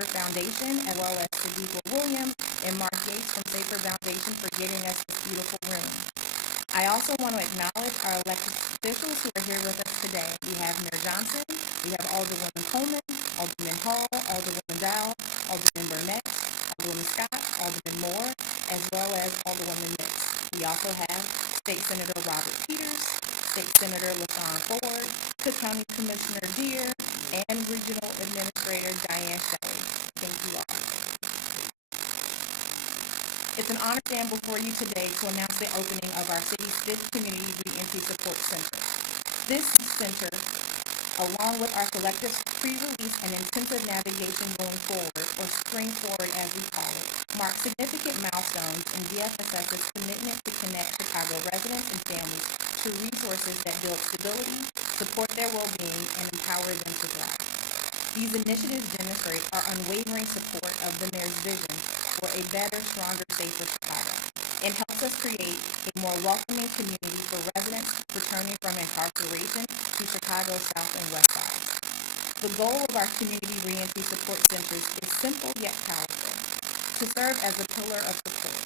Safer Foundation, as well as Sadiqa Williams and Mark Gates from Safer Foundation for getting us this beautiful room. I also want to acknowledge our elected officials who are here with us today. We have Mayor Johnson, we have Alderwoman Coleman, Alderman Hall, Alderwoman Dow, Alderman Burnett, Alderwoman Scott, Alderman Moore, as well as Alderwoman Nix. We also have State Senator Robert Peters, State Senator LaShawn Ford, Cook County Commissioner Deere, and Regional Administrator Diane Shelley. Thank you all. It's an honor to stand before you today to announce the opening of our city's 5th Community Reentry Support Center. This center, along with our collective pre-release and intensive navigation going forward, or Spring Forward as we call it, marks significant milestones in DFSS's commitment to connect Chicago residents and families to resources that build stability, support their well-being, and empower them to thrive. These initiatives demonstrate our unwavering support of the Mayor's vision for a better, stronger, safer Chicago, and helps us create a more welcoming community for residents returning from incarceration to Chicago's South and West Side. The goal of our community reentry support centers is simple yet powerful: to serve as a pillar of support,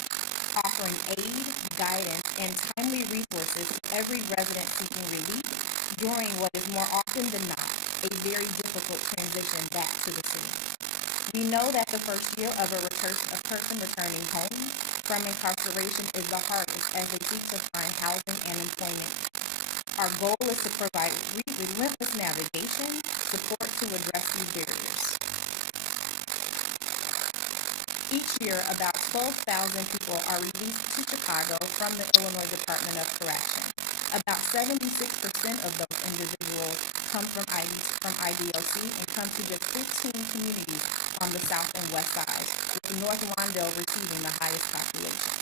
offering aid, guidance, and timely resources to every resident seeking relief during what is more often than not a very difficult transition back to the city. We know that the first year of a person returning home from incarceration is the hardest as they seek to find housing and employment. Our goal is to provide relentless navigation support to address these barriers. Each year, about 12,000 people are released to Chicago from the Illinois Department of Correction. About 76% of those individuals come from IDOC and come to just 15 communities on the South and West Side, with North Lawndale receiving the highest population.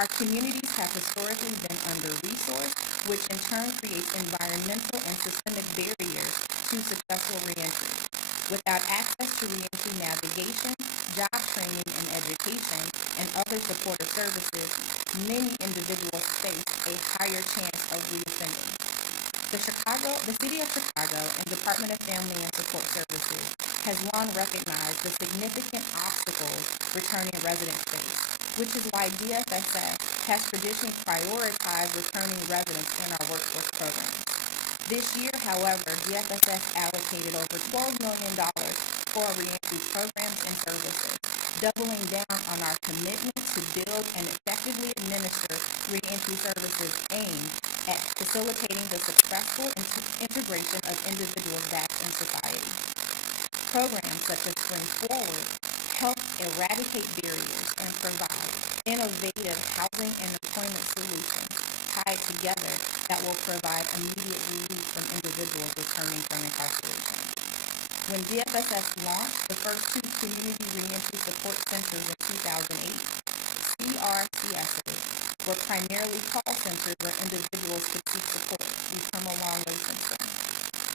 Our communities have historically been under-resourced, which in turn creates environmental and systemic barriers to successful reentry. Without access to reentry navigation, job training and education, and other supportive services, many individuals face a higher chance of reoffending. The City of Chicago and Department of Family and Support Services has long recognized the significant obstacles returning residents face, which is why DFSS has traditionally prioritized returning residents in our workforce programs. This year, however, DFSS allocated over $12 million for reentry programs and services, doubling down on our commitment to build and effectively administer reentry services aimed at facilitating the successful integration of individuals back in society. Programs such as Spring Forward help eradicate barriers and provide innovative housing and employment solutions tied together that will provide immediate relief from individuals returning from incarceration. When DFSS launched the first 2 community reentry support centers in 2008, CRCSs were primarily call centers where individuals could seek support. We've come a long way since then.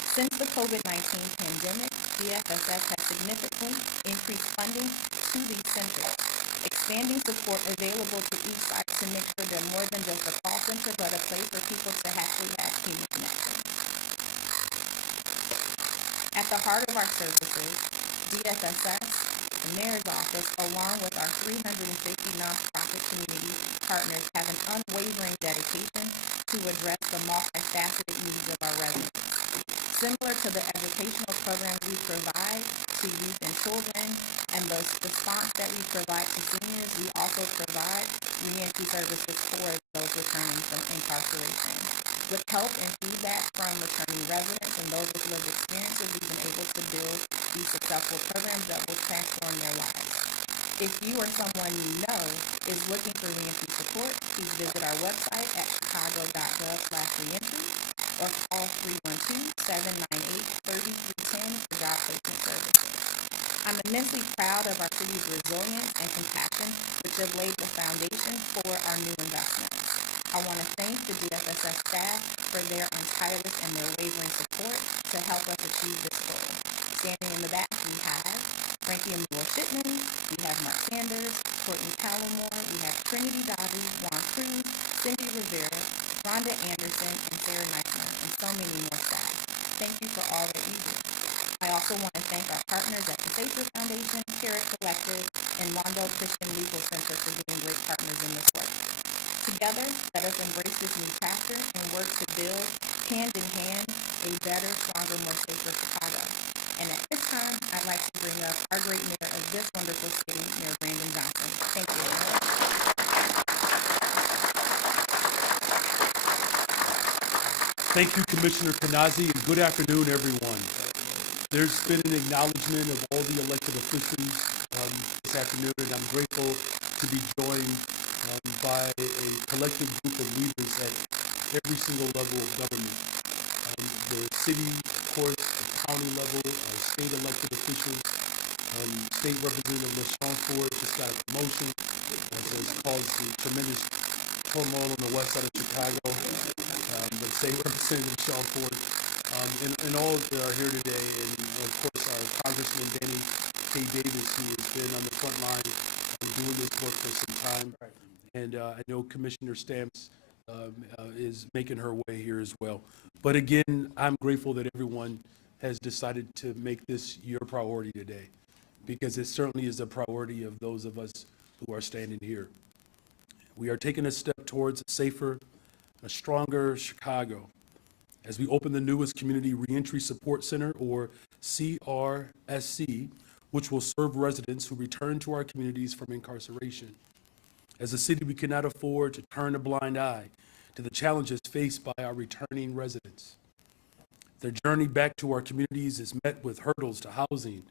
Since the COVID-19 pandemic, DFSS has significantly increased funding to these centers, expanding support available to each site to make sure they're more than just a call center, but a place for people to actually have human connection. At the heart of our services, DFSS, the Mayor's Office, along with our 350 nonprofit community partners, have an unwavering dedication to address the multifaceted needs of our residents. Similar to the educational programs we provide to youth and children and the response that we provide to seniors, we also provide reentry services for those returning from incarceration. With help and feedback from returning residents and those with lived experiences, we've been able to build these successful programs that will transform their lives. If you or someone you know is looking for reentry support, please visit our website at chicago.gov/reentry or call 312-798-3310 for job placement services. I'm immensely proud of our city's resilience and compassion, which have laid the foundation for our new investments. I want to thank the DFSS staff for their untireless and their wavering support to help us achieve this goal. Standing in the back, we have Frankie and Laura Shipman, we have Mark Sanders, Courtney Palomore, we have Trinity Doddy, Juan Cruz, Cindy Rivera, Rhonda Anderson, and Sarah Neisner, and so many more staff. Thank you for all that you do. I also want to thank our partners at the Safer Foundation, Collective, and Mondo Christian Legal Center for being great partners in this work. Together, let us embrace this new chapter and work to build, hand in hand, a better, stronger, more safer Chicago. And at this time, I'd like to bring up our great mayor of this wonderful city, Mayor Brandon Johnson. Thank you. Thank you, Commissioner Kanazi, and good afternoon, everyone. There's been an acknowledgement of all the elected officials this afternoon, and I'm grateful to be joined by a collective group of leaders at every single level of government. The city, of course, the county level, state elected officials, State Representative LaShawn Ford just got a promotion, has caused tremendous turmoil on the west side of Chicago. But State Representative Sean Ford, and all that are here today, and of course our Congressman Danny K. Davis, who has been on the front line doing this work for some time. And I know Commissioner Stamps is making her way here as well. But again, I'm grateful that everyone has decided to make this your priority today, because it certainly is a priority of those of us who are standing here. We are taking a step towards a safer, a stronger Chicago as we open the newest Community Reentry Support Center, or CRSC, which will serve residents who return to our communities from incarceration. As a city, we cannot afford to turn a blind eye to the challenges faced by our returning residents. Their journey back to our communities is met with hurdles to housing,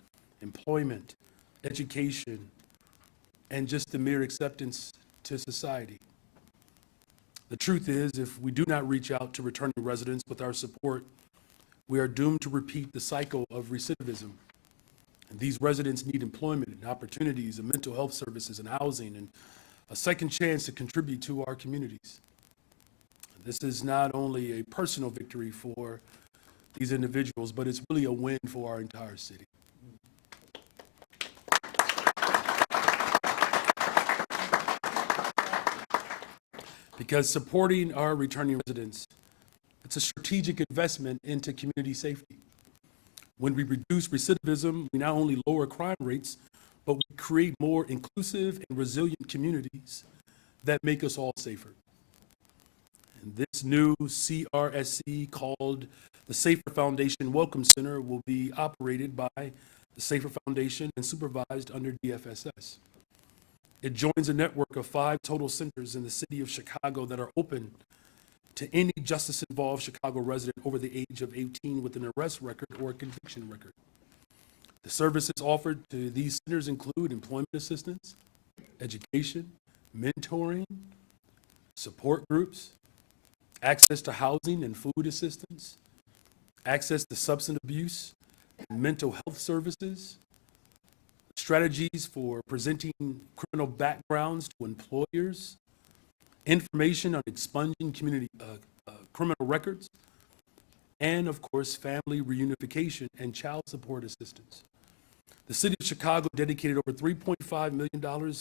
employment, education, and just the mere acceptance to society. The truth is, if we do not reach out to returning residents with our support, we are doomed to repeat the cycle of recidivism. And these residents need employment and opportunities and mental health services and housing and a second chance to contribute to our communities. This is not only a personal victory for these individuals, but it's really a win for our entire city. Because supporting our returning residents, it's a strategic investment into community safety. When we reduce recidivism, we not only lower crime rates, but we create more inclusive and resilient communities that make us all safer. And this new CRSC, called the Safer Foundation Welcome Center, will be operated by the Safer Foundation and supervised under DFSS. It joins a network of 5 total centers in the city of Chicago that are open to any justice-involved Chicago resident over the age of 18 with an arrest record or a conviction record. The services offered to these centers include employment assistance, education, mentoring, support groups, access to housing and food assistance, access to substance abuse and mental health services, strategies for presenting criminal backgrounds to employers, information on expunging criminal records, and of course, family reunification and child support assistance. The city of Chicago dedicated over $3.5 million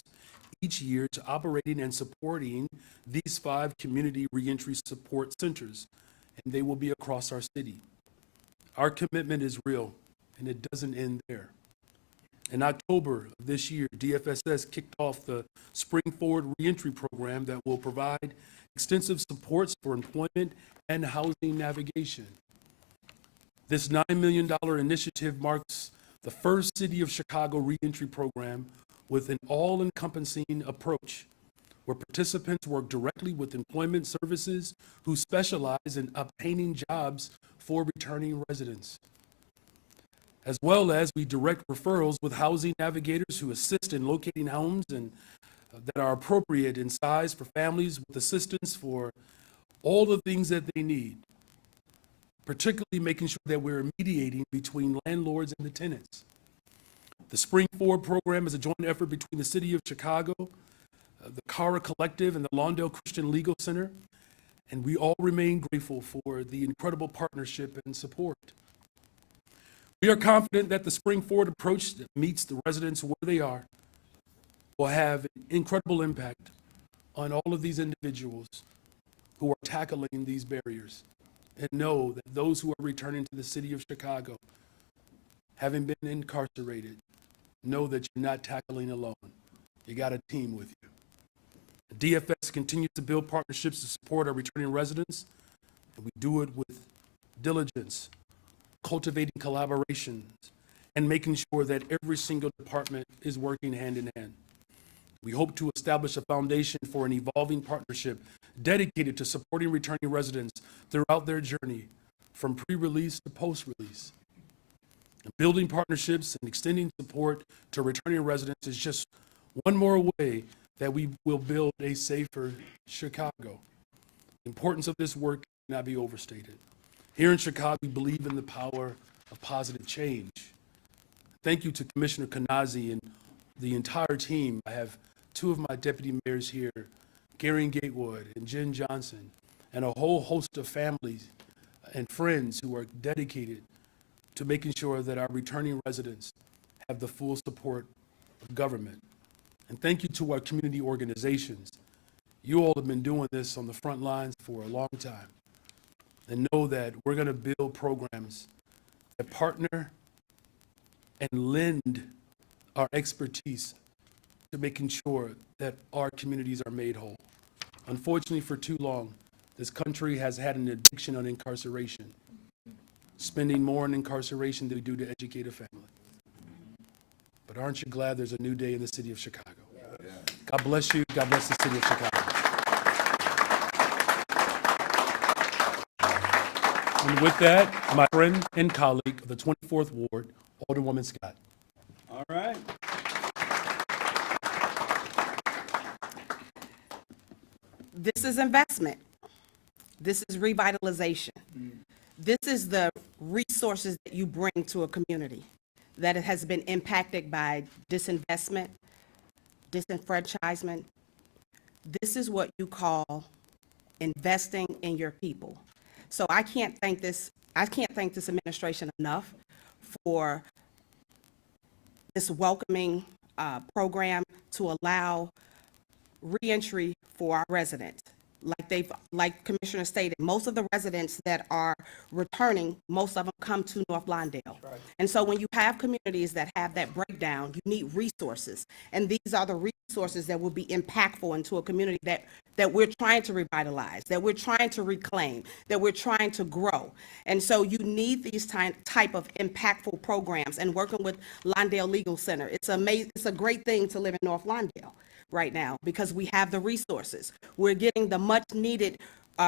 each year to operating and supporting these 5 community reentry support centers, and they will be across our city. Our commitment is real, and it doesn't end there. In October of this year, DFSS kicked off the Spring Forward Reentry Program that will provide extensive supports for employment and housing navigation. This $9 million initiative marks the first City of Chicago reentry program with an all-encompassing approach where participants work directly with employment services who specialize in obtaining jobs for returning residents, as well as we direct referrals with housing navigators who assist in locating homes and that are appropriate in size for families, with assistance for all the things that they need, particularly making sure that we're mediating between landlords and the tenants. The Spring Forward program is a joint effort between the City of Chicago, the Cara Collective, and the Lawndale Christian Legal Center, and we all remain grateful for the incredible partnership and support. We are confident that the Spring Forward approach that meets the residents where they are will have an incredible impact on all of these individuals who are tackling these barriers, and know that those who are returning to the city of Chicago, having been incarcerated, know that you're not tackling alone. You got a team with you. DFS continues to build partnerships to support our returning residents, and we do it with diligence, cultivating collaborations, and making sure that every single department is working hand in hand. We hope to establish a foundation for an evolving partnership dedicated to supporting returning residents throughout their journey from pre-release to post-release. And building partnerships and extending support to returning residents is just one more way that we will build a safer Chicago. The importance of this work cannot be overstated. Here in Chicago, we believe in the power of positive change. Thank you to Commissioner Kanazi and the entire team. I have two of my deputy mayors here, Gary Gatewood and Jen Johnson, and a whole host of families and friends who are dedicated to making sure that our returning residents have the full support of government. And thank you to our community organizations. You all have been doing this on the front lines for a long time. And know that we're going to build programs that partner and lend our expertise to making sure that our communities are made whole. Unfortunately, for too long, this country has had an addiction on incarceration, spending more on incarceration than we do to educate a family. But aren't you glad there's a new day in the city of Chicago? God bless you. God bless the city of Chicago. And with that, my friend and colleague of the 24th Ward, Alderwoman Scott. All right. This is investment. This is revitalization. This is the resources that you bring to a community that has been impacted by disinvestment, disenfranchisement. This is what you call investing in your people. So I can't thank this administration enough for this welcoming program to allow reentry for our residents. Like Commissioner stated, most of the residents that are returning, most of them come to North Lawndale. Right. And so when you have communities that have that breakdown, you need resources. And these are the resources that will be impactful into a community that we're trying to revitalize, that we're trying to reclaim, that we're trying to grow. And so you need these type of impactful programs, and working with Lawndale Legal Center. It's amazing. It's a great thing to live in North Lawndale right now because we have the resources. We're getting the much needed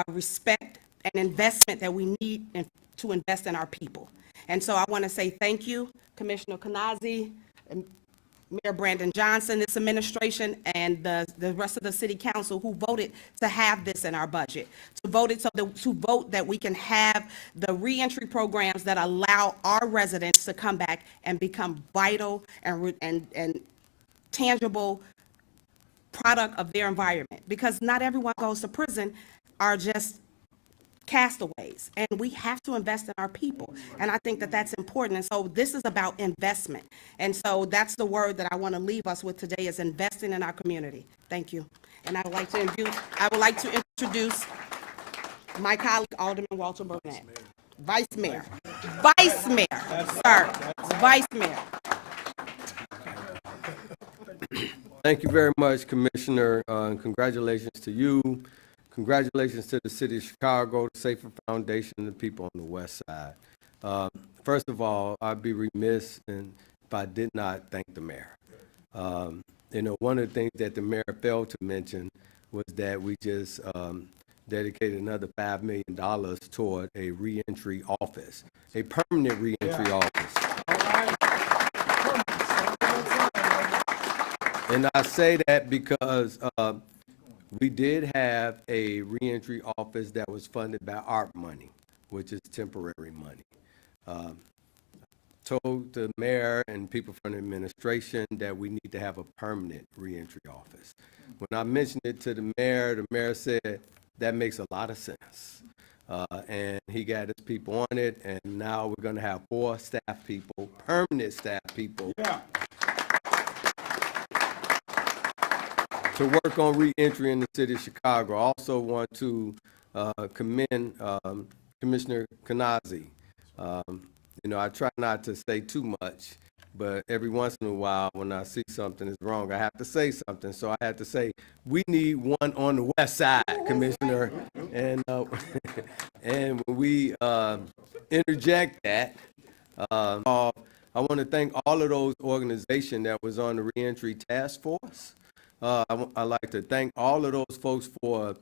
respect and investment that we need to invest in our people. And so I want to say thank you, Commissioner Kanazi, and Mayor Brandon Johnson, this administration, and the rest of the city council who voted to have this in our budget, to vote that we can have the reentry programs that allow our residents to come back and become vital and tangible product of their environment, because not everyone goes to prison are just castaways, and we have to invest in our people. And I think that that's important. And so this is about investment. And so that's the word that I want to leave us with today, is investing in our community. Thank you. And I would like to introduce my colleague, Alderman Walter Burnett. Vice Mayor. Vice Mayor, sir. Vice Mayor. Thank you very much, Commissioner. Congratulations to you. Congratulations to the city of Chicago, the Safer Foundation, and the people on the west side. First of all, I'd be remiss if I did not thank the mayor. One of the things that the mayor failed to mention was that we just dedicated another $5 million toward a reentry office, a permanent reentry office. All right. And I say that because we did have a reentry office that was funded by ARP money, which is temporary money. Told the mayor and people from the administration that we need to have a permanent reentry office. When I mentioned it to the mayor said, that makes a lot of sense. And he got his people on it, and now we're going to have 4 staff people, permanent staff people. Yeah. To work on reentry in the city of Chicago. I also want to commend Commissioner Kanazi. I try not to say too much, but every once in a while, when I see something is wrong, I have to say something. So I had to say, we need one on the west side, Commissioner. And, and when we interject that, I want to thank all of those organizations that was on the Reentry Task Force. I'd like to thank all of those folks for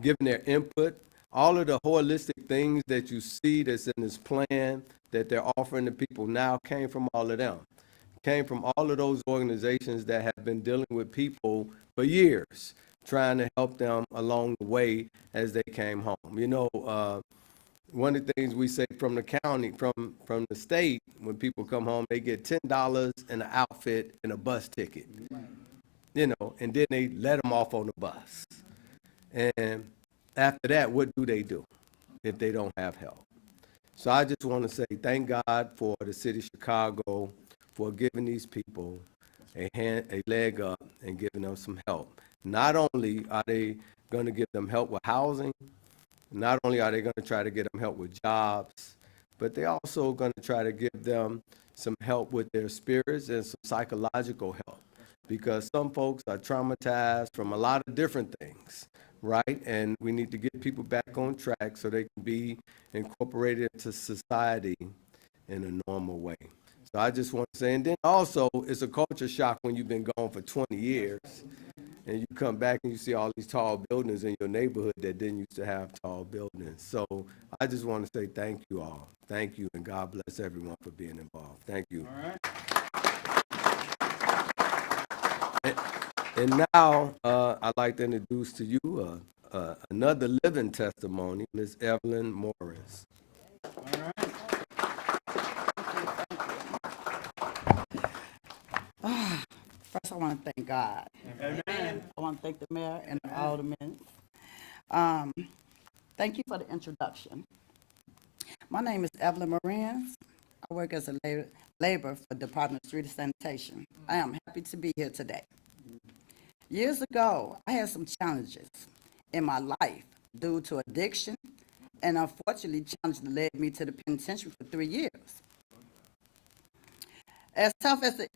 giving their input. All of the holistic things that you see that's in this plan that they're offering to people now came from all of them. Came from all of those organizations that have been dealing with people for years, trying to help them along the way as they came home. You know, one of the things we say from the county, from the state, when people come home, they get $10 and an outfit and a bus ticket, you know, and then they let them off on the bus. And after that, what do they do if they don't have help? So I just want to say thank God for the city of Chicago for giving these people a leg up and giving them some help. Not only are they going to give them help with housing, not only are they going to try to get them help with jobs, but they're also going to try to give them some help with their spirits and some psychological help, because some folks are traumatized from a lot of different things, right? And we need to get people back on track so they can be incorporated into society in a normal way. So I just want to say, and then also it's a culture shock when you've been gone for 20 years and you come back and you see all these tall buildings in your neighborhood that didn't used to have tall buildings. So I just want to say thank you all. Thank you, and God bless everyone for being involved. Thank you. All right. And now I'd like to introduce to you another living testimony, Ms. Evelyn Morris. All right. First, I want to thank God. Amen. I want to thank the mayor and the aldermen. Thank you for the introduction. My name is Evelyn Morris. I work as a laborer for the Department of Street and Sanitation. I am happy to be here today. Years ago, I had some challenges in my life due to addiction, and unfortunately, challenges led me to the penitentiary for 3 years. As tough as it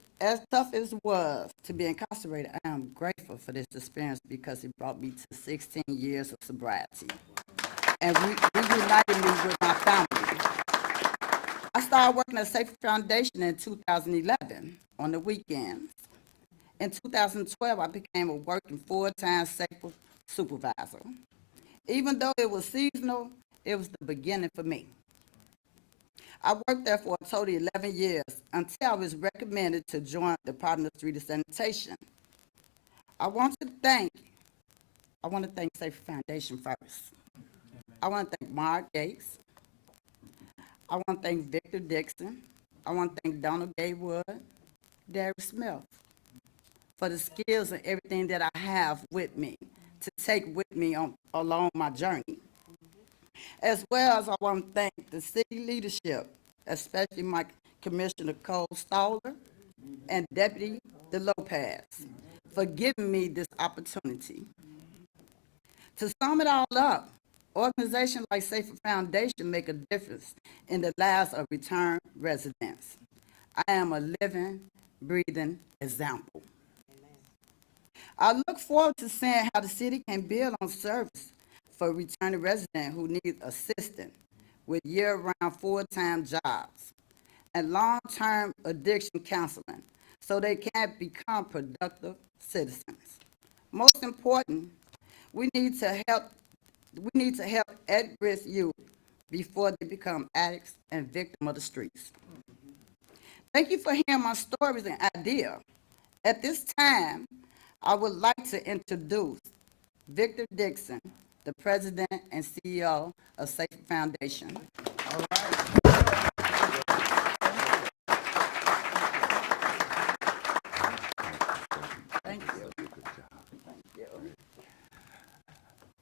was to be incarcerated, I am grateful for this experience because it brought me to 16 years of sobriety and reunited me with my family. I started working at Safer Foundation in 2011 on the weekends. In 2012, I became a working full-time Safer supervisor. Even though it was seasonal, it was the beginning for me. I worked there for a total of 11 years until I was recommended to join the Department of Street and Sanitation. I want to thank Safer Foundation first. I want to thank Mark Gates. I want to thank Victor Dixon. I want to thank Donald Gaywood, Derek Smith, for the skills and everything that I have with me to take with me along my journey. As well as I want to thank the city leadership, especially my Commissioner Cole Stoller and Deputy DeLopez, for giving me this opportunity. To sum it all up, organizations like Safer Foundation make a difference in the lives of returned residents. I am a living, breathing example. I look forward to seeing how the city can build on service for returning residents who need assistance with year-round full-time jobs and long-term addiction counseling so they can become productive citizens. Most important, we need to help at-risk youth before they become addicts and victims of the streets. Thank you for hearing my stories and ideas. At this time, I would like to introduce Victor Dixon, the President and CEO of Safer Foundation. All right. Thank you. Thank you.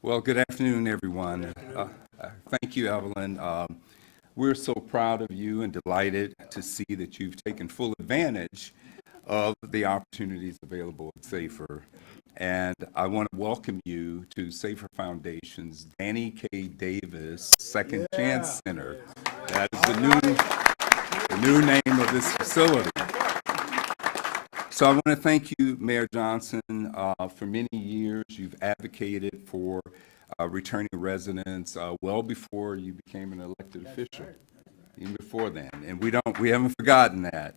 Well, good afternoon, everyone. Thank you, Evelyn. We're so proud of you and delighted to see that you've taken full advantage of the opportunities available at Safer. And I want to welcome you to Safer Foundation's Danny K. Davis Second Chance Center. That is the new name of this facility. So I want to thank you, Mayor Johnson. For many years, you've advocated for returning residents well before you became an elected official, even before then. And we haven't forgotten that.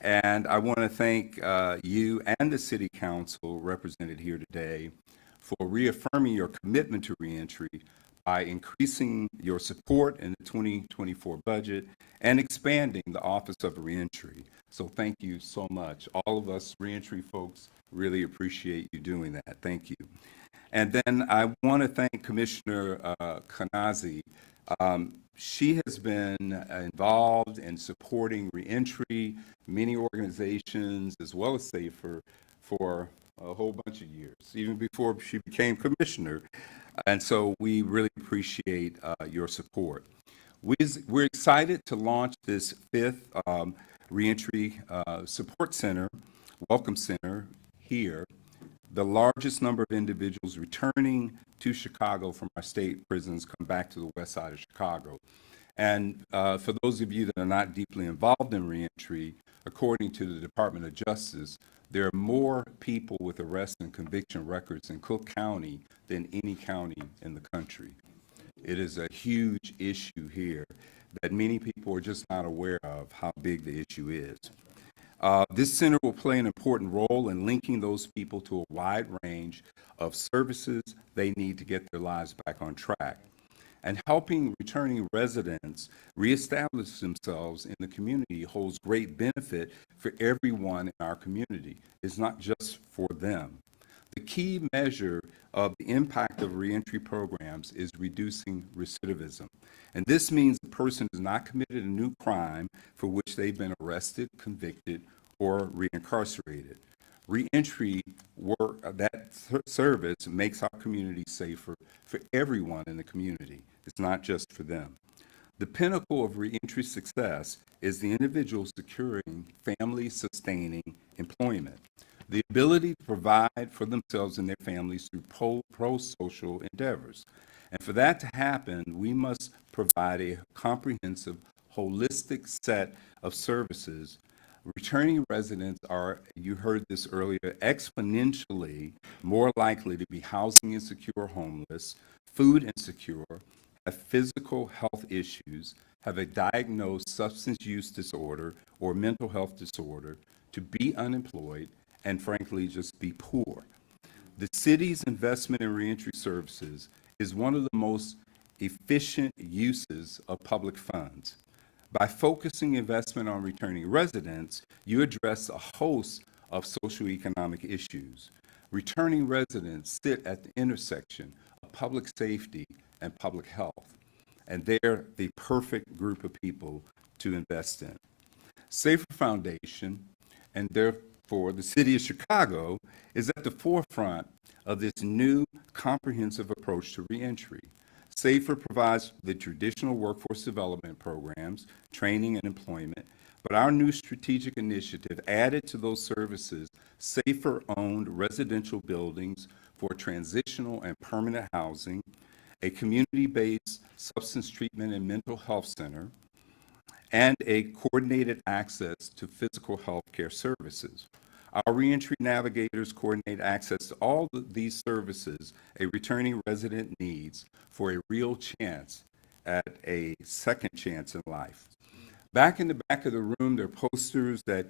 And I want to thank you and the City Council represented here today for reaffirming your commitment to reentry by increasing your support in the 2024 budget and expanding the Office of Reentry. So thank you so much. All of us reentry folks really appreciate you doing that. Thank you. And then I want to thank Commissioner Kanazi. She has been involved in supporting reentry, many organizations, as well as SAFER, for a whole bunch of years, even before she became commissioner. And so we really appreciate your support. We're excited to launch this fifth reentry support center, welcome center here, the largest number of individuals returning to Chicago from our state prisons come back to the west side of Chicago. And for those of you that are not deeply involved in reentry, according to the Department of Justice, there are more people with arrest and conviction records in Cook County than any county in the country. It is a huge issue here that many people are just not aware of how big the issue is. This center will play an important role in linking those people to a wide range of services they need to get their lives back on track, and helping returning residents reestablish themselves in the community holds great benefit for everyone in our community. It's not just for them. The key measure of the impact of reentry programs is reducing recidivism. And this means the person has not committed a new crime for which they've been arrested, convicted, or reincarcerated. Reentry work, that service makes our community safer for everyone in the community. It's not just for them. The pinnacle of reentry success is the individual securing family-sustaining employment, the ability to provide for themselves and their families through pro-social endeavors. And for that to happen, we must provide a comprehensive, holistic set of services. Returning residents are, you heard this earlier, exponentially more likely to be housing insecure or homeless, food insecure, have physical health issues, have a diagnosed substance use disorder or mental health disorder, to be unemployed, and frankly, just be poor. The city's investment in reentry services is one of the most efficient uses of public funds. By focusing investment on returning residents, you address a host of socioeconomic issues. Returning residents sit at the intersection of public safety and public health, and they're the perfect group of people to invest in. SAFER Foundation, and therefore the City of Chicago, is at the forefront of this new comprehensive approach to reentry. SAFER provides the traditional workforce development programs, training and employment, but our new strategic initiative added to those services SAFER-owned residential buildings for transitional and permanent housing, a community-based substance treatment and mental health center, and a coordinated access to physical health care services. Our reentry navigators coordinate access to all these services a returning resident needs for a real chance at a second chance in life. Back in the back of the room, there are posters that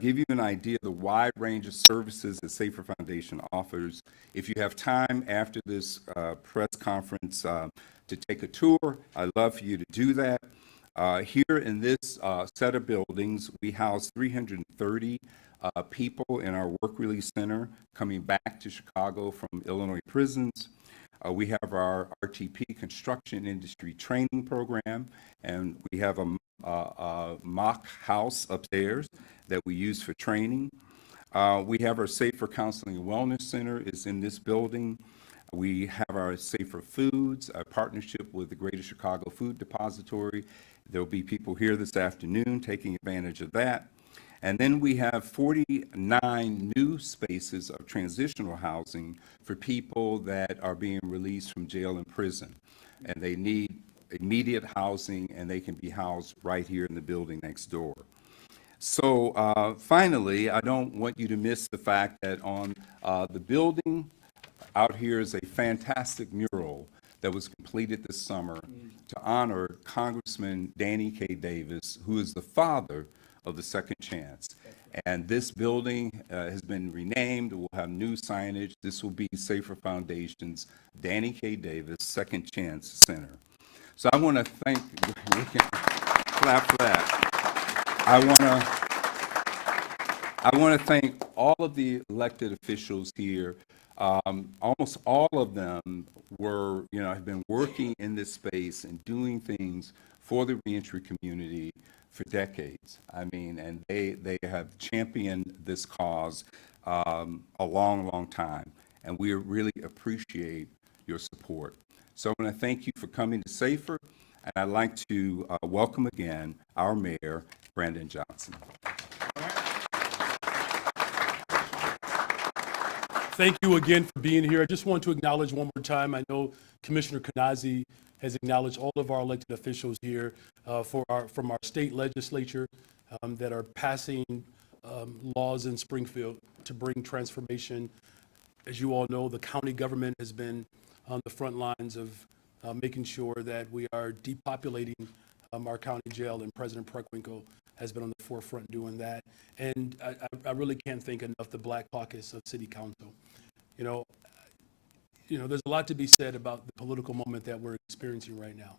give you an idea of the wide range of services that SAFER Foundation offers. If you have time after this press conference to take a tour, I'd love for you to do that. Here in this set of buildings, we house 330 people in our work release center coming back to Chicago from Illinois prisons. We have our RTP construction industry training program, and we have a mock house upstairs that we use for training. We have our SAFER Counseling and Wellness Center is in this building. We have our SAFER Foods, a partnership with the Greater Chicago Food Depository. There'll be people here this afternoon taking advantage of that. And then we have 49 new spaces of transitional housing for people that are being released from jail and prison. And they need immediate housing, and they can be housed right here in the building next door. So finally, I don't want you to miss the fact that on the building out here is a fantastic mural that was completed this summer to honor Congressman Danny K. Davis, who is the father of the Second Chance. And this building has been renamed. We'll have new signage. This will be Safer Foundation's Danny K. Davis Second Chance Center. So I want to thank, we can clap for that. I want to thank all of the elected officials here. Almost all of them were, have been working in this space and doing things for the reentry community for decades. I mean, and they have championed this cause a long, long time, and we really appreciate your support. So I want to thank you for coming to Safer, and I'd like to welcome again our mayor, Brandon Johnson. Thank you again for being here. I just want to acknowledge one more time, I know Commissioner Kanazi has acknowledged all of our elected officials here from our state legislature that are passing laws in Springfield to bring transformation. As you all know, the county government has been on the front lines of making sure that we are depopulating our county jail, and President Preckwinkle has been on the forefront doing that. And I really can't thank enough the Black Caucus of City Council. There's a lot to be said about the political moment that we're experiencing right now.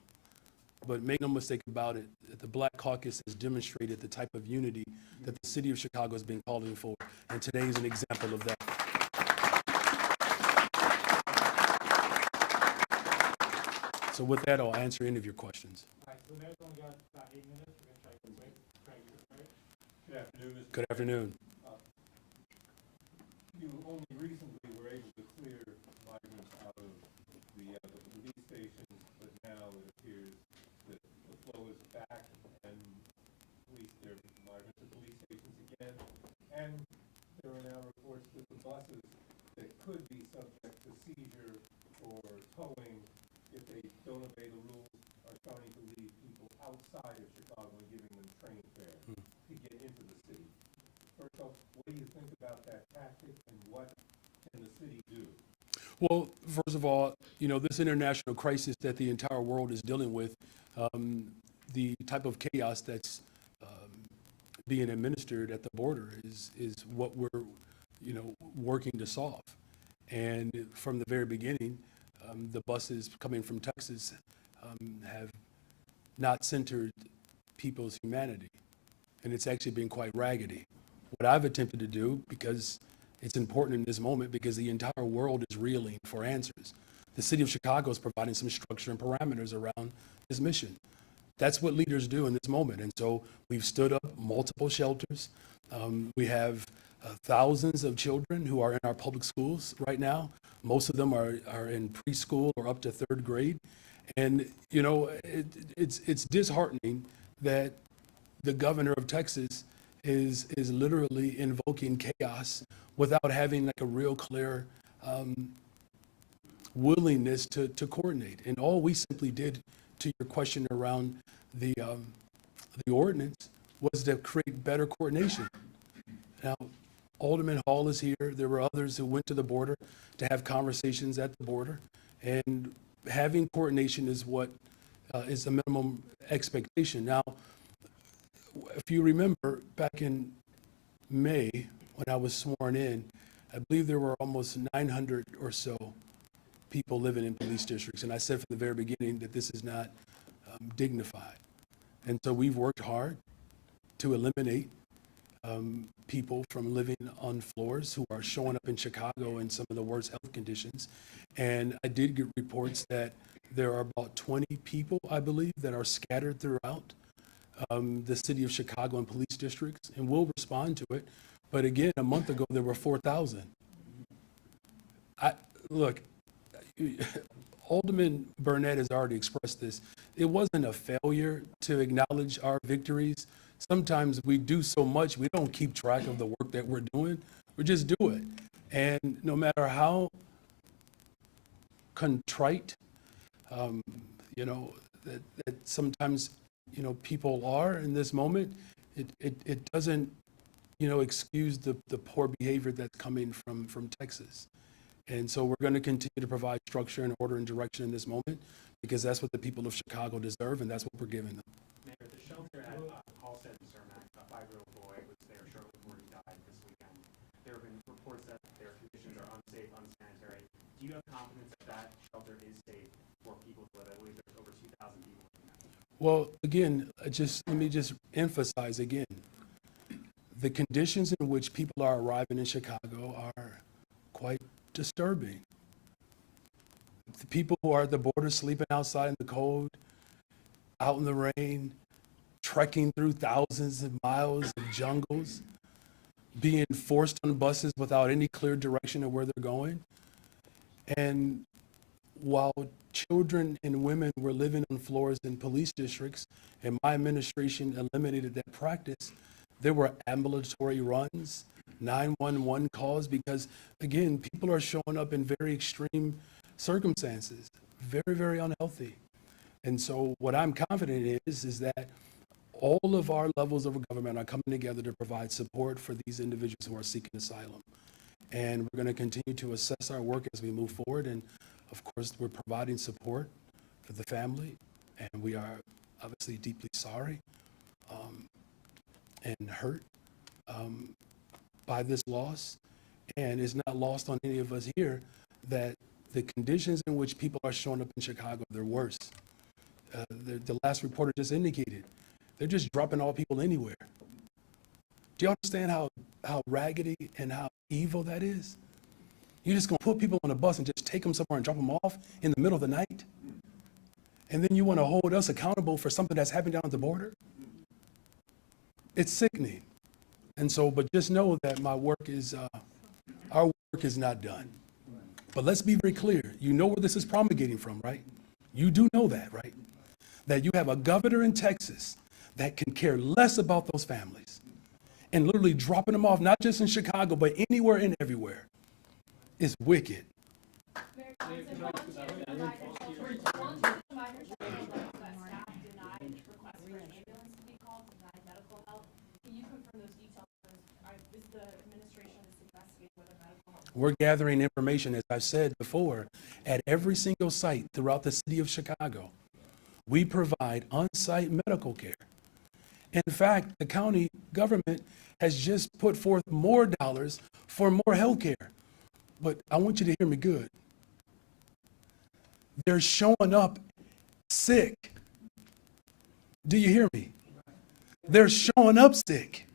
But make no mistake about it, the Black Caucus has demonstrated the type of unity that the city of Chicago has been calling for, and today is an example of that. So with that, I'll answer any of your questions. All right, so the mayor's only got about 8 minutes. We're gonna try to get quick. Try to get it right. Good afternoon, Mr. Good afternoon. You only recently were able to clear migrants out of the police stations, but now it appears that the flow is back and there are migrants at police stations again. And there are now reports that the buses that could be subject to seizure or towing if they don't obey the rules are starting to leave people outside of Chicago and giving them train fare to get into the city. First off, what do you think about that tactic, and what can the city do? Well, first of all, this international crisis that the entire world is dealing with, the type of chaos that's being administered at the border is what we're, working to solve. And from the very beginning, the buses coming from Texas have not centered people's humanity, and it's actually been quite raggedy. What I've attempted to do, because it's important in this moment, because the entire world is reeling for answers. The city of Chicago is providing some structure and parameters around this mission. That's what leaders do in this moment. And so we've stood up multiple shelters. We have thousands of children who are in our public schools right now. Most of them are in preschool or up to 3rd grade. And, it's disheartening that the governor of Texas is literally invoking chaos without having like a real clear willingness to coordinate. And all we simply did, to your question around the ordinance, was to create better coordination. Now, Alderman Hall is here. There were others who went to the border to have conversations at the border. And having coordination is what is a minimum expectation. Now, if you remember back in May, when I was sworn in, I believe there were almost 900 or so people living in police districts. And I said from the very beginning that this is not dignified. And so we've worked hard to eliminate people from living on floors who are showing up in Chicago in some of the worst health conditions. And I did get reports that there are about 20 people, I believe, that are scattered throughout the city of Chicago and police districts, and we'll respond to it. But again, a month ago, there were 4,000. Look, Alderman Burnett has already expressed this. It wasn't a failure to acknowledge our victories. Sometimes we do so much, we don't keep track of the work that we're doing. We just do it. And no matter how contrite, that sometimes, people are in this moment, it doesn't, excuse the poor behavior that's coming from Texas. And so we're going to continue to provide structure and order and direction in this moment because that's what the people of Chicago deserve and that's what we're giving them. Mayor, the shelter at Halstead and Cermak, a 5-year-old boy was there shortly before he died this weekend. There have been reports that their conditions are unsafe, unsanitary. Do you have confidence that that shelter is safe for people to live? I believe there's over 2,000 people living there. Well, again, let me just emphasize again, the conditions in which people are arriving in Chicago are quite disturbing. The people who are at the border sleeping outside in the cold, out in the rain, trekking through thousands of miles of jungles, being forced on buses without any clear direction of where they're going. And while children and women were living on floors in police districts, and my administration eliminated that practice, there were ambulatory runs, 911 calls, because again, people are showing up in very extreme circumstances, very, very unhealthy. And so what I'm confident is that all of our levels of government are coming together to provide support for these individuals who are seeking asylum. And we're going to continue to assess our work as we move forward. And of course, we're providing support for the family. And we are obviously deeply sorry and hurt by this loss. And it's not lost on any of us here that the conditions in which people are showing up in Chicago, they're worse. The last reporter just indicated, they're just dropping all people anywhere. Do you understand how raggedy and how evil that is? You're just gonna put people on a bus and just take them somewhere and drop them off in the middle of the night? And then you wanna hold us accountable for something that's happening down at the border? It's sickening. And so, but just know that our work is not done. But let's be very clear. You know where this is promulgating from, right? You do know that, right? That you have a governor in Texas that can care less about those families and literally dropping them off, not just in Chicago, but anywhere and everywhere, is wicked. We're gathering information, as I've said before, at every single site throughout the city of Chicago. We provide on-site medical care. In fact, the county government has just put forth more dollars for more health care. But I want you to hear me good. They're showing up sick. Do you hear me? They're showing up sick.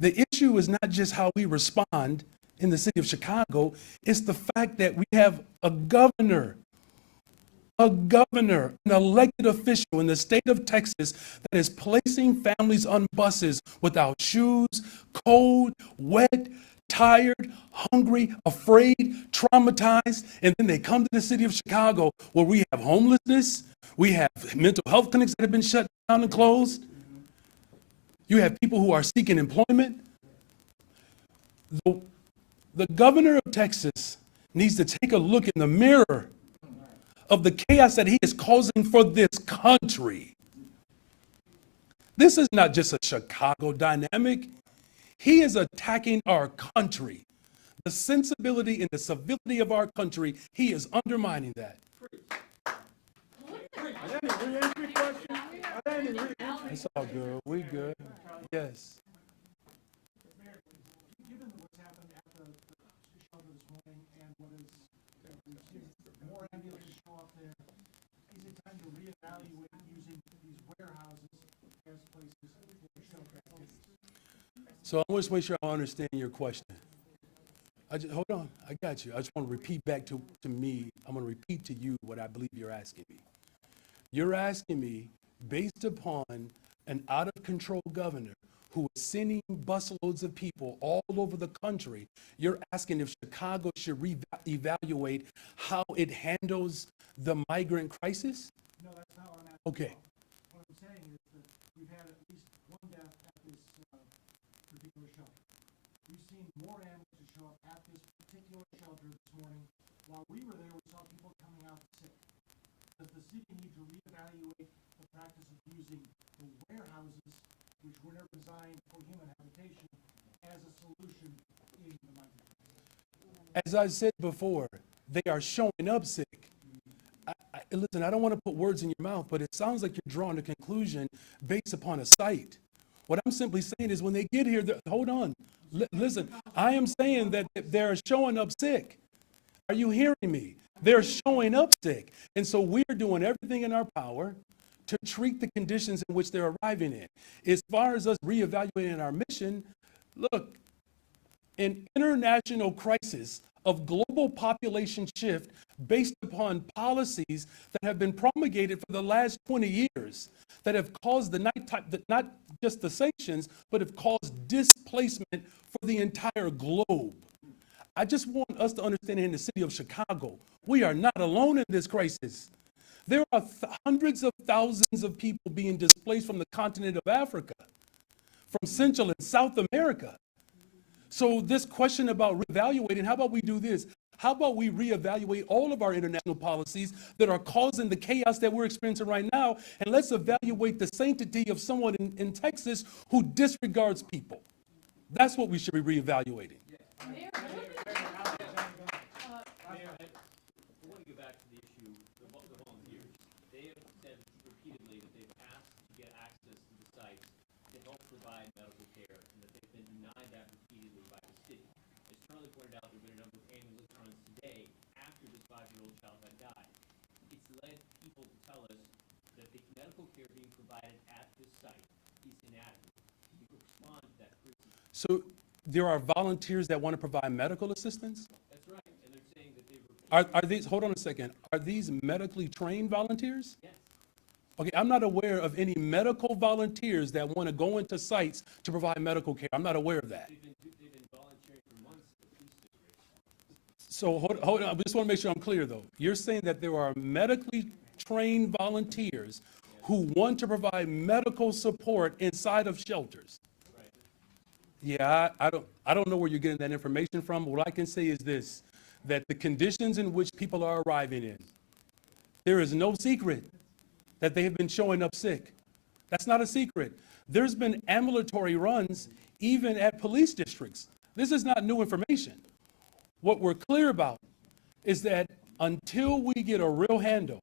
The issue is not just how we respond in the city of Chicago, it's the fact that we have a governor, an elected official in the state of Texas that is placing families on buses without shoes, cold, wet, tired, hungry, afraid, traumatized, and then they come to the city of Chicago where we have homelessness, we have mental health clinics that have been shut down and closed. You have people who are seeking employment. The governor of Texas needs to take a look in the mirror of the chaos that he is causing for this country. This is not just a Chicago dynamic. He is attacking our country. The sensibility and the civility of our country, he is undermining that. It's all good. We good. Yes. Given what's happened at the shelter this morning and what is, we've seen more ambulances show up there, is it time to reevaluate using these warehouses as places for shelter activities? So I want to make sure I understand your question. Hold on, I got you. I just want to repeat back to me. I'm going to repeat to you what I believe you're asking me. You're asking me, based upon an out-of-control governor who is sending busloads of people all over the country, you're asking if Chicago should reevaluate how it handles the migrant crisis? No, that's not what I'm asking. Okay. What I'm saying is that we've had at least one death at this particular shelter. We've seen more ambulances show up at this particular shelter this morning. While we were there, we saw people coming out sick. Does the city need to reevaluate the practice of using the warehouses which were never designed for human habitation, as a solution in the migrant crisis. As I said before, they are showing up sick. Listen, I don't want to put words in your mouth, but it sounds like you're drawing a conclusion based upon a site. What I'm simply saying is when they get here, hold on. Listen, I am saying that they're showing up sick. Are you hearing me? They're showing up sick. And so we're doing everything in our power to treat the conditions in which they're arriving in. As far as us reevaluating our mission, look, an international crisis of global population shift based upon policies that have been promulgated for the last 20 years that have caused not just the sanctions, but have caused displacement for the entire globe. I just want us to understand in the city of Chicago, we are not alone in this crisis. There are hundreds of thousands of people being displaced from the continent of Africa, from Central and South America. So this question about reevaluating, how about we do this? How about we reevaluate all of our international policies that are causing the chaos that we're experiencing right now, and let's evaluate the sanctity of someone in Texas who disregards people. That's what we should be reevaluating. I want to go back to the issue of the volunteers. They have said repeatedly that they've asked to get access to the sites to help provide medical care, and that they've been denied that repeatedly by the city. As Charlie pointed out, there have been a number of ambulance runs today after this 5-year-old child had died. It's led people to tell us that the medical care being provided at this site is inadequate. Can you respond to that criticism? So there are volunteers that want to provide medical assistance? That's right, and they're saying that they've Are these, hold on a second, are these medically trained volunteers? yes. Okay, I'm not aware of any medical volunteers that want to go into sites to provide medical care. I'm not aware of that. They've been volunteering for months at the police district. So hold on, I just want to make sure I'm clear though. You're saying that there are medically trained volunteers who want to provide medical support inside of shelters? Yeah, I don't know where you're getting that information from. What I can say is this, that the conditions in which people are arriving in, there is no secret that they have been showing up sick. That's not a secret. There's been ambulatory runs even at police districts. This is not new information. What we're clear about is that until we get a real handle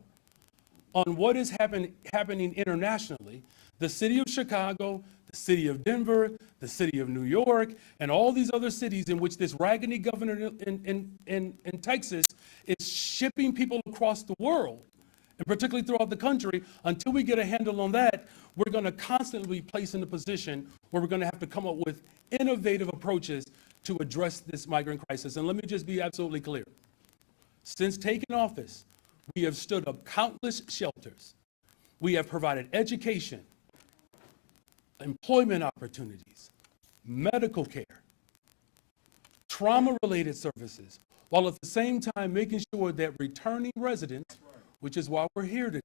on what is happening internationally, the city of Chicago, the city of Denver, the city of New York, and all these other cities in which this raggedy governor in Texas is shipping people across the world, and particularly throughout the country, until we get a handle on that, we're going to constantly be placed in a position where we're going to have to come up with innovative approaches to address this migrant crisis. And let me just be absolutely clear. Since taking office, we have stood up countless shelters. We have provided education, employment opportunities, medical care, trauma-related services, while at the same time making sure that returning residents, which is why we're here today.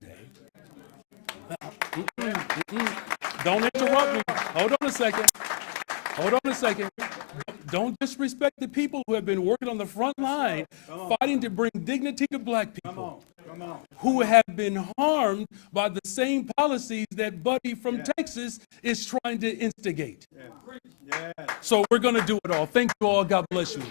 Don't interrupt me. Hold on a second. Hold on a second. Don't disrespect the people who have been working on the front line, fighting to bring dignity to black people, who have been harmed by the same policies that Buddy from Texas is trying to instigate. So we're going to do it all. Thank you all. God bless you.